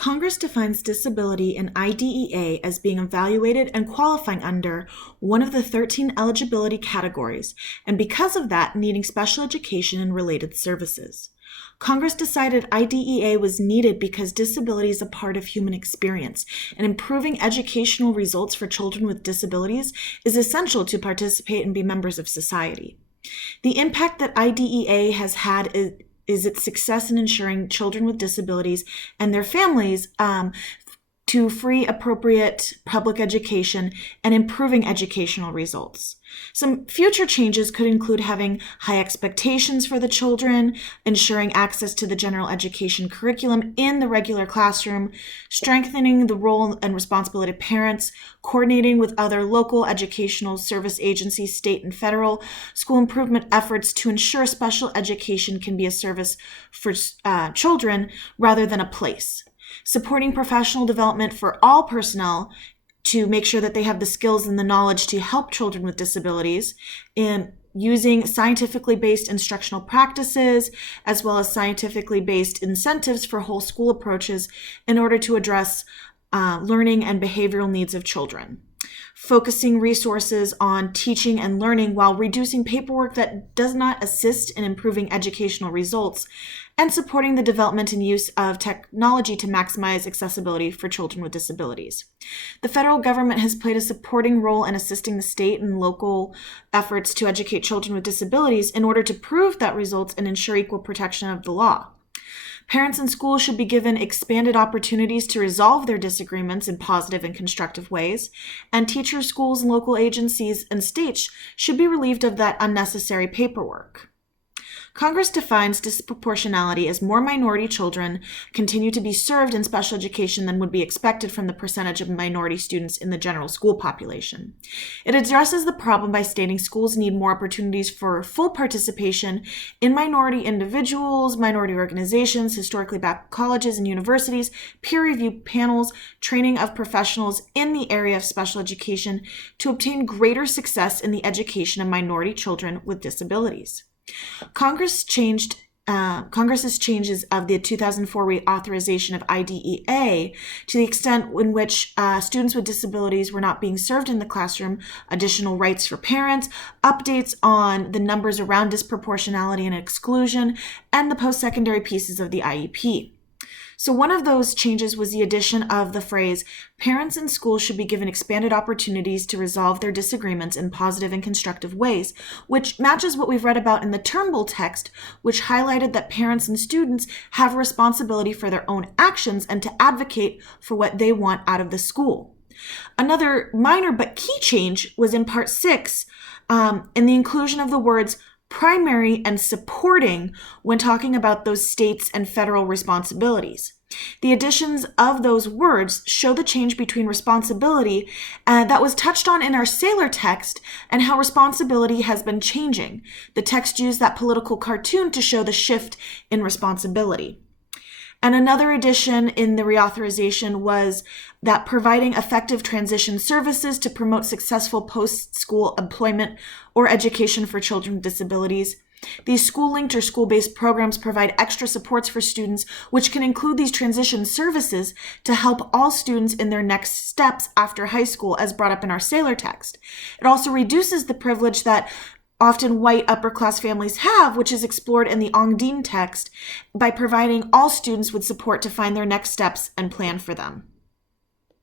Congress defines disability in IDEA as being evaluated and qualifying under one of the 13 eligibility categories, and because of that, needing special education and related services. Congress decided IDEA was needed because disability is a part of human experience, and improving educational results for children with disabilities is essential to participate and be members of society. The impact that IDEA has had is its success in ensuring children with disabilities and their families to free, appropriate public education and improving educational results. Some future changes could include having high expectations for the children, ensuring access to the general education curriculum in the regular classroom, strengthening the role and responsibility of parents, coordinating with other local educational service agencies, state and federal, school improvement efforts to ensure special education can be a service for children rather than a place. Supporting professional development for all personnel to make sure that they have the skills and the knowledge to help children with disabilities, and using scientifically based instructional practices as well as scientifically based incentives for whole school approaches in order to address learning and behavioral needs of children. Focusing resources on teaching and learning while reducing paperwork that does not assist in improving educational results, and supporting the development and use of technology to maximize accessibility for children with disabilities. The federal government has played a supporting role in assisting the state and local efforts to educate children with disabilities in order to prove that results and ensure equal protection of the law. Parents and schools should be given expanded opportunities to resolve their disagreements in positive and constructive ways, and teachers, schools, and local agencies and states should be relieved of that unnecessary paperwork. Congress defines disproportionality as more minority children continue to be served in special education than would be expected from the percentage of minority students in the general school population. It addresses the problem by stating schools need more opportunities for full participation in minority individuals, minority organizations, historically black colleges and universities, peer review panels, training of professionals in the area of special education to obtain greater success in the education of minority children with disabilities. Congress's changes of the 2004 reauthorization of IDEA to the extent in which students with disabilities were not being served in the classroom, additional rights for parents, updates on the numbers around disproportionality and exclusion, and the post-secondary pieces of the IEP. So one of those changes was the addition of the phrase, parents and schools should be given expanded opportunities to resolve their disagreements in positive and constructive ways, which matches what we've read about in the Turnbull text, which highlighted that parents and students have a responsibility for their own actions and to advocate for what they want out of the school. Another minor but key change was in Part 6, in the inclusion of the words primary and supporting when talking about those states and federal responsibilities. The additions of those words show the change between responsibility that was touched on in our Saylor text and how responsibility has been changing. The text used that political cartoon to show the shift in responsibility. And another addition in the reauthorization was that providing effective transition services to promote successful post-school employment or education for children with disabilities. These school-linked or school-based programs provide extra supports for students, which can include these transition services to help all students in their next steps after high school, as brought up in our Saylor text. It also reduces the privilege that often white upper-class families have, which is explored in the Ong Dean text, by providing all students with support to find their next steps and plan for them.